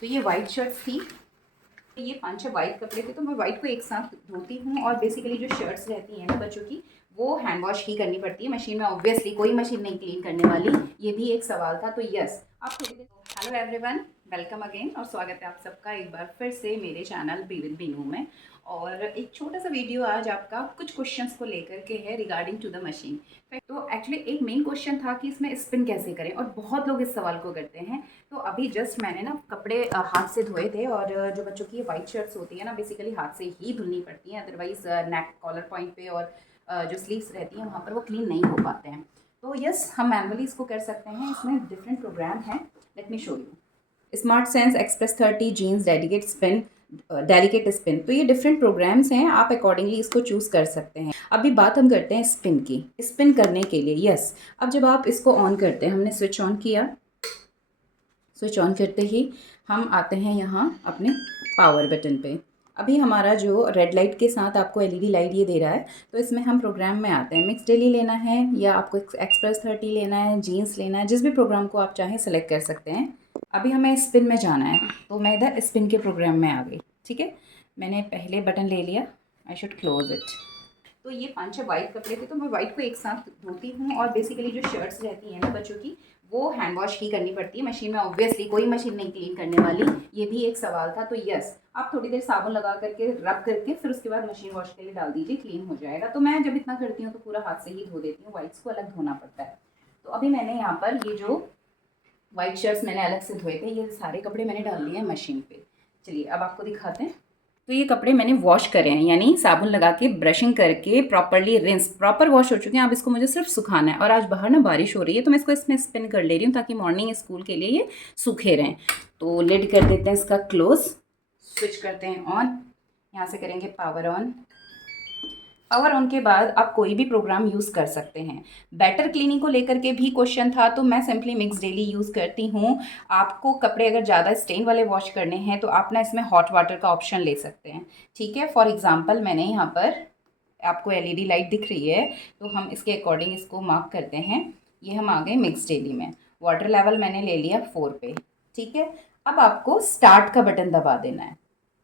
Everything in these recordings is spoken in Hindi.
तो ये वाइट शर्ट्स थी, ये 5-6 वाइट कपड़े थे, तो मैं वाइट को एक साथ धोती हूँ। और बेसिकली जो शर्ट्स रहती हैं ना बच्चों की, वो हैंड वॉश ही करनी पड़ती है मशीन में। ऑब्वियसली कोई मशीन नहीं क्लीन करने वाली, ये भी एक सवाल था। तो यस, आप थोड़ी देर। हेलो एवरीवन, वेलकम अगेन और स्वागत है आप सबका एक बार फिर से मेरे चैनल बी विद बीनू में। और एक छोटा सा वीडियो आज आपका कुछ क्वेश्चंस को लेकर के है रिगार्डिंग टू द मशीन। तो एक्चुअली एक मेन क्वेश्चन था कि इसमें स्पिन कैसे करें, और बहुत लोग इस सवाल को करते हैं। तो अभी जस्ट मैंने ना कपड़े हाथ से धोए थे, और जो बच्चों की वाइट शर्ट्स होती है ना, बेसिकली हाथ से ही धुलनी पड़ती हैं, अदरवाइज नेक कॉलर पॉइंट पे और जो स्लीव्स रहती हैं वहाँ पर वो क्लीन नहीं हो पाते हैं। तो यस, हम मैनुअली इसको कर सकते हैं। इसमें डिफरेंट प्रोग्राम हैं, let me show you. Smart sense express 30 jeans delicate spin. तो ये डिफरेंट प्रोग्राम्स हैं, आप अकॉर्डिंगली इसको चूज़ कर सकते हैं। अभी बात हम करते हैं स्पिन की। स्पिन करने के लिए यस, अब जब आप इसको ऑन करते हैं, हमने स्विच ऑन किया, स्विच ऑन करते ही हम आते हैं यहाँ अपने पावर बटन पे। अभी हमारा जो रेड लाइट के साथ आपको एलईडी लाइट ये दे रहा है, तो इसमें हम प्रोग्राम में आते हैं। मिक्स डेली लेना है या आपको एक्सप्रेस 30 लेना है, जीन्स लेना है, जिस भी प्रोग्राम को आप चाहें सेलेक्ट कर सकते हैं। अभी हमें स्पिन में जाना है, तो मैं इधर स्पिन के प्रोग्राम में आ गई। ठीक है, मैंने पहले बटन ले लिया, आई शुड क्लोज इट। तो ये 5-6 वाइट कपड़े थे, तो मैं वाइट को एक साथ धोती हूँ। और बेसिकली जो शर्ट्स रहती हैं ना बच्चों की, वो हैंड वॉश ही करनी पड़ती है मशीन में। ऑब्वियसली कोई मशीन नहीं क्लीन करने वाली, ये भी एक सवाल था। तो यस, आप थोड़ी देर साबुन लगा करके रब करके फिर उसके बाद मशीन वॉश के लिए डाल दीजिए, क्लीन हो जाएगा। तो मैं जब इतना करती हूँ तो पूरा हाथ से ही धो देती हूँ, वाइट्स को अलग धोना पड़ता है। तो अभी मैंने यहाँ पर ये जो वाइट शर्ट्स मैंने अलग से धोए थे, ये सारे कपड़े मैंने डाल दिए हैं मशीन पे। चलिए अब आपको दिखाते हैं। तो ये कपड़े मैंने वॉश करे हैं, यानी साबुन लगा के ब्रशिंग करके प्रॉपरली रिंस, प्रॉपर वॉश हो चुके हैं। अब इसको मुझे सिर्फ सुखाना है। और आज बाहर ना बारिश हो रही है, तो मैं इसको इसमें स्पिन कर ले रही हूँ ताकि मॉर्निंग स्कूल के लिए ये सूखे रहें। तो लिड कर देते हैं इसका क्लोज, स्विच करते हैं ऑन, यहाँ से करेंगे पावर ऑन। पावर ऑन के बाद आप कोई भी प्रोग्राम यूज़ कर सकते हैं। बेटर क्लीनिंग को लेकर के भी क्वेश्चन था, तो मैं सिंपली मिक्स डेली यूज़ करती हूँ। आपको कपड़े अगर ज़्यादा स्टेन वाले वॉश करने हैं तो आप ना इसमें हॉट वाटर का ऑप्शन ले सकते हैं। ठीक है, फॉर एग्जांपल मैंने यहाँ पर, आपको एलईडी लाइट दिख रही है, तो हम इसके अकॉर्डिंग इसको मार्क करते हैं। ये हम आ गए मिक्स डेली में। वाटर लेवल मैंने ले लिया 4 पे। ठीक है, अब आपको स्टार्ट का बटन दबा देना है।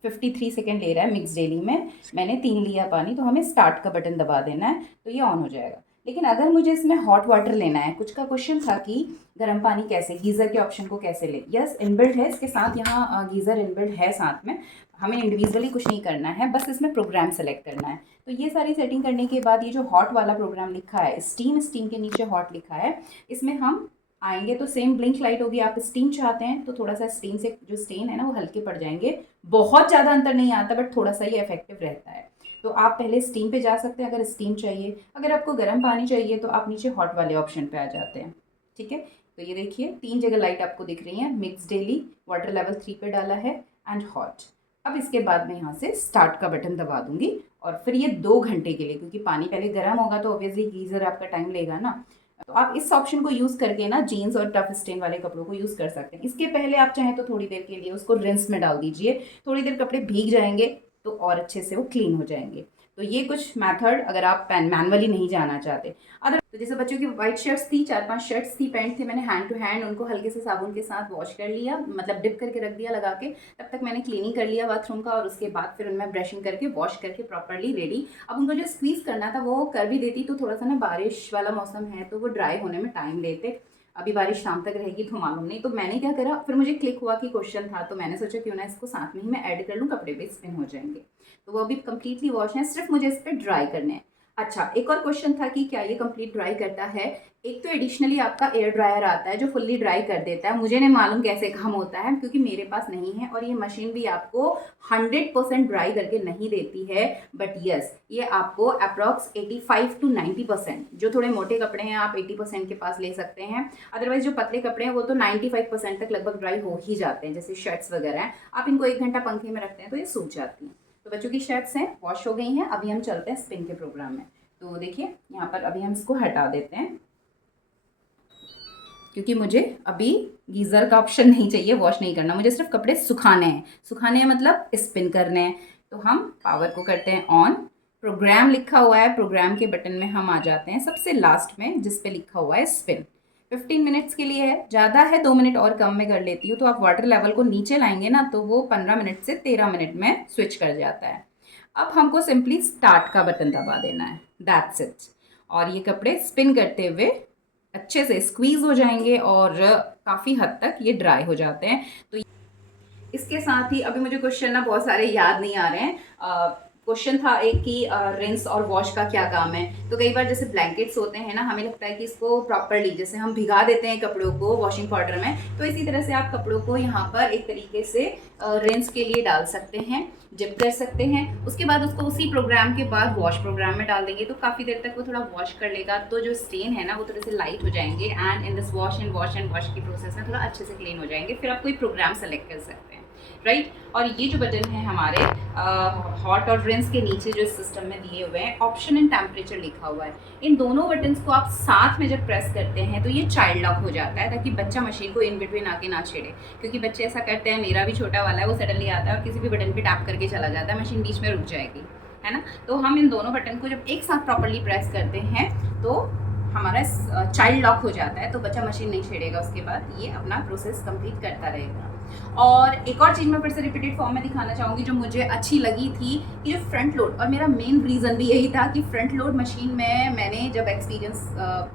53 सेकेंड ले रहा है मिक्स डेली में, मैंने 3 लिया पानी, तो हमें स्टार्ट का बटन दबा देना है, तो ये ऑन हो जाएगा। लेकिन अगर मुझे इसमें हॉट वाटर लेना है, कुछ का क्वेश्चन था कि गर्म पानी कैसे, गीज़र के ऑप्शन को कैसे ले। यस, इनबिल्ट है इसके साथ, यहाँ गीज़र इनबिल्ट है साथ में। हमें इंडिविजुअली कुछ नहीं करना है, बस इसमें प्रोग्राम सेलेक्ट करना है। तो ये सारी सेटिंग करने के बाद ये जो हॉट वाला प्रोग्राम लिखा है, स्टीम, स्टीम के नीचे हॉट लिखा है, इसमें हम आएंगे तो सेम ब्लिंक लाइट होगी। आप स्टीम चाहते हैं तो थोड़ा सा स्टीम से जो स्टेन है ना वो हल्के पड़ जाएंगे, बहुत ज़्यादा अंतर नहीं आता, बट थोड़ा सा ये इफेक्टिव रहता है। तो आप पहले स्टीम पे जा सकते हैं अगर स्टीम चाहिए। अगर आपको गर्म पानी चाहिए तो आप नीचे हॉट वाले ऑप्शन पे आ जाते हैं। ठीक है, तो ये देखिए 3 जगह लाइट आपको दिख रही है। मिक्स डेली, वाटर लेवल 3 पे डाला है, एंड हॉट। अब इसके बाद मैं यहाँ से स्टार्ट का बटन दबा दूंगी, और फिर ये 2 घंटे के लिए, क्योंकि पानी पहले गर्म होगा तो ऑब्वियसली गीज़र आपका टाइम लेगा ना, तो आप इस ऑप्शन को यूज़ करके ना जीन्स और टफ स्टेन वाले कपड़ों को यूज़ कर सकते हैं। इसके पहले आप चाहें तो थोड़ी देर के लिए उसको रिंस में डाल दीजिए, थोड़ी देर कपड़े भीग जाएंगे तो और अच्छे से वो क्लीन हो जाएंगे। तो ये कुछ मेथड अगर आप मैनुअली नहीं जाना चाहते। अदर तो जैसे बच्चों की वाइट शर्ट्स थी, 4-5 शर्ट्स थी, पैंट थे, मैंने हैंड टू हैंड उनको हल्के से साबुन के साथ वॉश कर लिया, मतलब डिप करके रख दिया लगा के। तब तक मैंने क्लीनिंग कर लिया बाथरूम का, और उसके बाद फिर उनमें ब्रशिंग करके वॉश करके प्रॉपरली रेडी। अब उनको जो स्क्वीज़ करना था वो कर भी देती, तो थोड़ा सा ना बारिश वाला मौसम है तो वो ड्राई होने में टाइम लेते। अभी बारिश शाम तक रहेगी तो मालूम नहीं। तो मैंने क्या करा, फिर मुझे क्लिक हुआ कि क्वेश्चन था, तो मैंने सोचा क्यों ना इसको साथ में ही मैं ऐड कर लूँ, कपड़े भी स्पिन हो जाएंगे। तो वो अभी कंप्लीटली वॉश है, सिर्फ मुझे इस पर ड्राई करने हैं। अच्छा, एक और क्वेश्चन था कि क्या ये कंप्लीट ड्राई करता है। एक तो एडिशनली आपका एयर ड्रायर आता है जो फुल्ली ड्राई कर देता है, मुझे नहीं मालूम कैसे काम होता है क्योंकि मेरे पास नहीं है, और ये मशीन भी आपको 100% ड्राई करके नहीं देती है। बट यस, ये आपको अप्रॉक्स 85 to 90%, जो थोड़े मोटे कपड़े हैं आप 80% के पास ले सकते हैं। अदरवाइज जो पतले कपड़े हैं वो तो 95% तक लगभग ड्राई हो ही जाते हैं, जैसे शर्ट्स वगैरह हैं। आप इनको 1 घंटा पंखे में रखते हैं तो ये सूख जाती हैं। तो बच्चों की शर्ट्स हैं, वॉश हो गई हैं। अभी हम चलते हैं स्पिन के प्रोग्राम में। तो देखिए यहाँ पर अभी हम इसको हटा देते हैं, क्योंकि मुझे अभी गीज़र का ऑप्शन नहीं चाहिए, वॉश नहीं करना, मुझे सिर्फ कपड़े सुखाने हैं। सुखाने हैं मतलब स्पिन करने हैं। तो हम पावर को करते हैं ऑन। प्रोग्राम लिखा हुआ है, प्रोग्राम के बटन में हम आ जाते हैं सबसे लास्ट में जिस पे लिखा हुआ है स्पिन। 15 मिनट्स के लिए है, ज़्यादा है 2 मिनट और कम में कर लेती हूँ। तो आप वाटर लेवल को नीचे लाएंगे ना तो वो 15 मिनट से 13 मिनट में स्विच कर जाता है। अब हमको सिंपली स्टार्ट का बटन दबा देना है, दैट्स इट। और ये कपड़े स्पिन करते हुए अच्छे से स्क्वीज हो जाएंगे और काफ़ी हद तक ये ड्राई हो जाते हैं। तो इसके साथ ही अभी मुझे क्वेश्चन ना बहुत सारे याद नहीं आ रहे हैं। क्वेश्चन था एक कि रिंस और वॉश का क्या काम है। तो कई बार जैसे ब्लैंकेट्स होते हैं ना, हमें लगता है कि इसको प्रॉपरली जैसे हम भिगा देते हैं कपड़ों को वॉशिंग पाउडर में, तो इसी तरह से आप कपड़ों को यहाँ पर एक तरीके से रिंस के लिए डाल सकते हैं, जिप कर सकते हैं। उसके बाद उसको उसी प्रोग्राम के बाद वॉश प्रोग्राम में डाल देंगे तो काफ़ी देर तक वो थोड़ा वॉश कर लेगा, तो जो स्टेन है ना वो थोड़े से लाइट हो जाएंगे and in this wash and wash की प्रोसेस में थोड़ा अच्छे से क्लीन हो जाएंगे। फिर आप कोई प्रोग्राम सेलेक्ट कर सकते हैं, राइट। और ये जो बटन है हमारे हॉट और रिंस के नीचे जो सिस्टम में दिए हुए हैं, ऑप्शन एंड टेम्परेचर लिखा हुआ है। इन दोनों बटन्स को आप साथ में जब प्रेस करते हैं तो ये चाइल्ड लॉक हो जाता है, ताकि बच्चा मशीन को इन बिटवीन आके ना छेड़े। क्योंकि बच्चे ऐसा करते हैं, मेरा भी छोटा वाला है, वो सडनली आता है और किसी भी बटन पे टैप करके चला जाता है, मशीन बीच में रुक जाएगी, है ना। तो हम इन दोनों बटन को जब एक साथ प्रॉपरली प्रेस करते हैं तो हमारा चाइल्ड लॉक हो जाता है, तो बच्चा मशीन नहीं छेड़ेगा। उसके बाद ये अपना प्रोसेस कंप्लीट करता रहेगा। और एक और चीज़ मैं फिर से रिपीटेड फॉर्म में दिखाना चाहूँगी जो मुझे अच्छी लगी थी, कि जो फ्रंट लोड, और मेरा मेन रीज़न भी यही था कि फ्रंट लोड मशीन में मैंने जब एक्सपीरियंस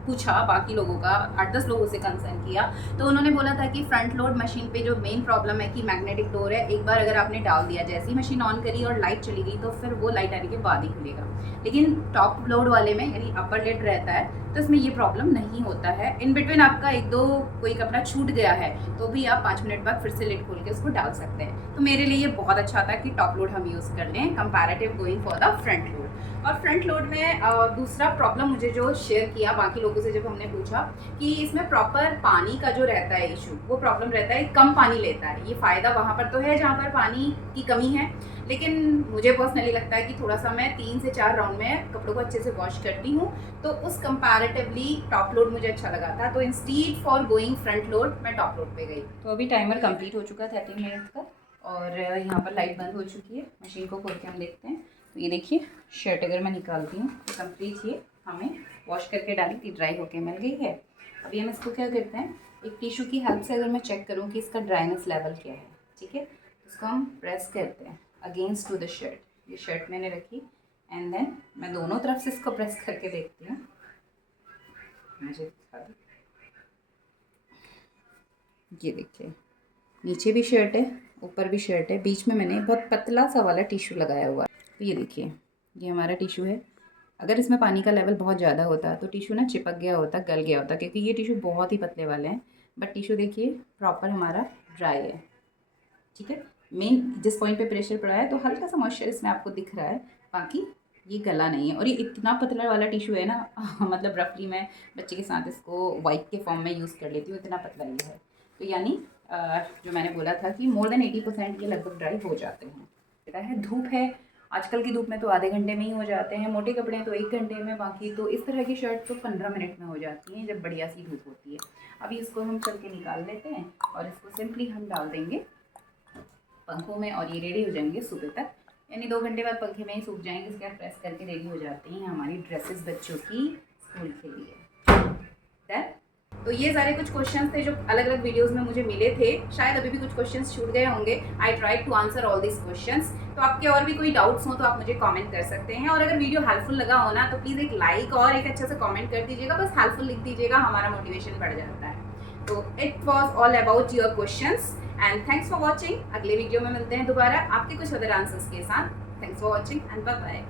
पूछा बाकी लोगों का, 8-10 लोगों से कंसर्न किया, तो उन्होंने बोला था कि फ्रंट लोड मशीन पे जो मेन प्रॉब्लम है कि मैग्नेटिक डोर है, एक बार अगर आपने डाल दिया, जैसी मशीन ऑन करी और लाइट चली गई तो फिर वो लाइट आने के बाद ही खुलेगा। लेकिन टॉप लोड वाले में यानी अपर लिड रहता है तो इसमें ये प्रॉब्लम नहीं होता है। इन बिटवीन आपका एक दो कोई कपड़ा छूट गया है तो भी आप 5 मिनट बाद फिर से लिड खोल के उसको डाल सकते हैं। तो मेरे लिए ये बहुत अच्छा था कि टॉप लोड हम यूज़ कर लें comparative going for the front load. और फ्रंट लोड में दूसरा प्रॉब्लम मुझे जो शेयर किया बाकी लोगों से जब हमने पूछा कि इसमें प्रॉपर पानी का जो रहता है इशू, वो प्रॉब्लम रहता है, कम पानी लेता है। ये फ़ायदा वहाँ पर तो है जहाँ पर पानी की कमी है, लेकिन मुझे पर्सनली लगता है कि थोड़ा सा मैं 3 से 4 राउंड में कपड़ों को अच्छे से वॉश करती हूँ, तो उस कंपैरेटिवली टॉप लोड मुझे अच्छा लगा था। तो instead for going front load मैं टॉप लोड पे गई। तो अभी टाइमर कंप्लीट हो चुका है 30 मिनट का, और यहाँ पर लाइट बंद हो चुकी है। मशीन को खोल के हम देखते हैं। तो ये देखिए शर्ट अगर मैं निकालती हूँ तो कंप्लीट ये हमें वॉश करके डाली थी, ड्राई होके मिल गई है। अभी हम इसको क्या करते हैं, एक टिशू की हेल्प से अगर मैं चेक करूँ कि इसका ड्राइनेस लेवल क्या है, ठीक है, इसको हम प्रेस करते हैं अगेंस्ट टू द शर्ट। ये शर्ट मैंने रखी एंड देन मैं दोनों तरफ से इसको प्रेस करके देखती हूँ। मुझे ये देखिए नीचे भी शर्ट है, ऊपर भी शर्ट है, बीच में मैंने बहुत पतला सा वाला टिशू लगाया हुआ है। तो ये देखिए ये हमारा टिशू है। अगर इसमें पानी का लेवल बहुत ज़्यादा होता तो टिशू ना चिपक गया होता, गल गया होता, क्योंकि ये टिशू बहुत ही पतले वाले हैं। बट टिशू देखिए प्रॉपर हमारा ड्राई है, ठीक है। मेन जिस पॉइंट पे प्रेशर पड़ा है तो हल्का सा मॉइस्चर इसमें आपको दिख रहा है, बाकी ये गला नहीं है। और ये इतना पतला वाला टिशू है ना मतलब रफली मैं बच्चे के साथ इसको वाइप के फॉर्म में यूज़ कर लेती हूँ, इतना पतला ये है। तो यानी जो मैंने बोला था कि मोर देन 80% ये लगभग ड्राई हो जाते हैं। पता है धूप है, आजकल की धूप में तो आधे घंटे में ही हो जाते हैं, मोटे कपड़े हैं तो 1 घंटे में, बाकी तो इस तरह की शर्ट तो 15 मिनट में हो जाती हैं जब बढ़िया सी धूप होती है। अभी इसको हम चल के निकाल लेते हैं और इसको सिंपली हम डाल देंगे पंखों में और ये रेडी हो जाएंगे सुबह तक, यानी 2 घंटे बाद पंखे में ही सूख जाएंगे। इसके बाद प्रेस करके रेडी हो जाती हैं हमारी ड्रेसेस बच्चों की स्कूल के लिए। दैन तो ये सारे कुछ क्वेश्चंस थे जो अलग अलग वीडियोस में मुझे मिले थे, शायद अभी भी कुछ क्वेश्चंस छूट गए होंगे। I try to answer all this questions. तो आपके और भी कोई डाउट्स हो तो आप मुझे कमेंट कर सकते हैं, और अगर वीडियो हेल्पफुल लगा हो ना तो प्लीज़ एक लाइक और एक अच्छा सा कमेंट कर दीजिएगा, बस हेल्पफुल लिख दीजिएगा, हमारा मोटिवेशन बढ़ जाता है। तो it was all about your questions and thanks for watching. अगले वीडियो में मिलते हैं दोबारा आपके कुछ अदर आंसर्स के साथ। Thanks for watching and bye bye.